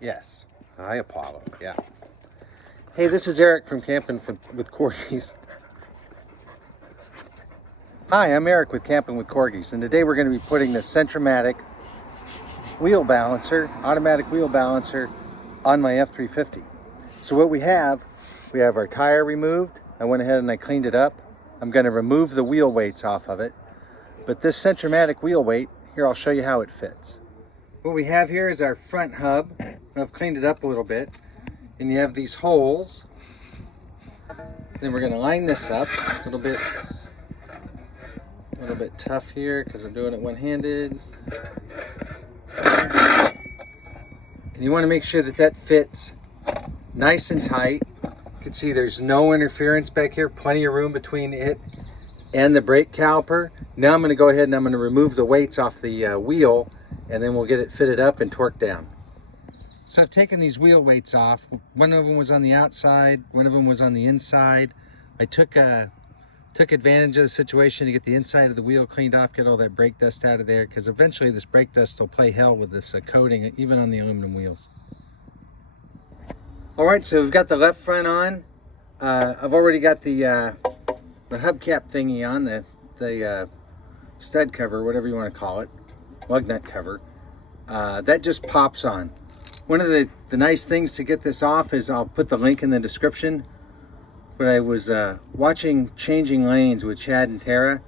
Yes. Hi, Apollo. Yeah. Hey, this is Eric from Camping with Corgis. Hi, I'm Eric with Camping with Corgis, and today we're going to be putting the Centramatic wheel balancer, automatic wheel balancer, on my F350. So what we have our tire removed. I went ahead and I cleaned it up. I'm going to remove the wheel weights off of it. But this Centramatic wheel weight, here I'll show you how it fits. What we have here is our front hub. I've cleaned it up a little bit. And you have these holes. Then we're going to line this up a little bit tough here because I'm doing it one-handed. And you want to make sure that that fits nice and tight. You can see there's no interference back here, plenty of room between it and the brake caliper. Now I'm going to go ahead and I'm going to remove the weights off the wheel, and then we'll get it fitted up and torqued down. So I've taken these wheel weights off. One of them was on the outside, one of them was on the inside. I took advantage of the situation to get the inside of the wheel cleaned off, get all that brake dust out of there, because eventually this brake dust will play hell with this coating, even on the aluminum wheels. All right, so we've got the left front on. I've already got the hubcap thingy on, the stud cover, whatever you want to call it, lug nut cover. That just pops on. One of the nice things to get this off is, I'll put the link in the description, but I was watching Changing Lanes with Chad and Tara,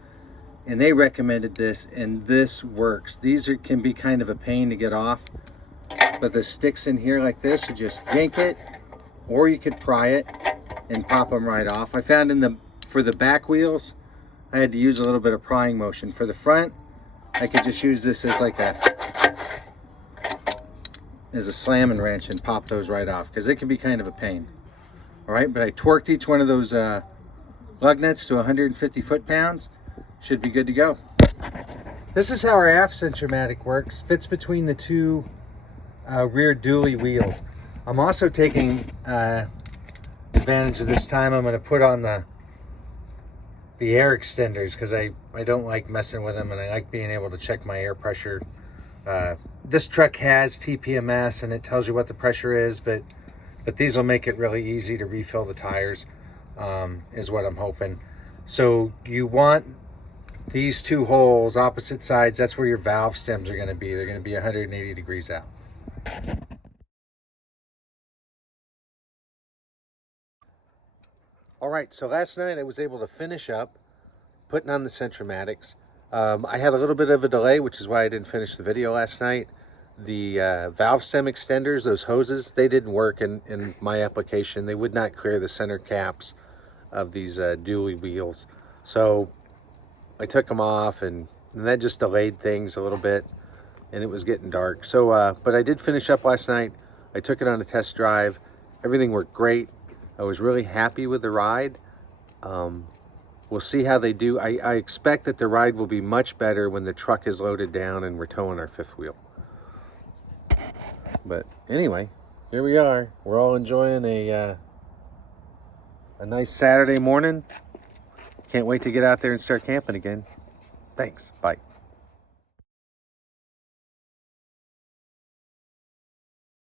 and they recommended this, and this works. These can be kind of a pain to get off, but the sticks in here like this, you just yank it, or you could pry it and pop them right off. I found for the back wheels, I had to use a little bit of prying motion. For the front, I could just use this as like a slamming wrench and pop those right off, because it can be kind of a pain. All right, but I torqued each one of those lug nuts to 150 foot-pounds. Should be good to go. This is how our aft Centramatic works. Fits between the two rear dually wheels. I'm also taking advantage of this time. I'm going to put on the air extenders, because I don't like messing with them, and I like being able to check my air pressure. This truck has TPMS, and it tells you what the pressure is, but these will make it really easy to refill the tires, is what I'm hoping. So you want these two holes, opposite sides. That's where your valve stems are going to be. They're going to be 180 degrees out. All right, so last night I was able to finish up putting on the Centramatics. I had a little bit of a delay, which is why I didn't finish the video last night. The valve stem extenders, those hoses, they didn't work in my application. They would not clear the center caps of these dually wheels. So I took them off, and that just delayed things a little bit, and it was getting dark. So, but I did finish up last night. I took it on a test drive. Everything worked great. I was really happy with the ride. We'll see how they do. I expect that the ride will be much better when the truck is loaded down and we're towing our fifth wheel. But anyway, here we are. We're all enjoying a nice Saturday morning. Can't wait to get out there and start camping again. Thanks. Bye.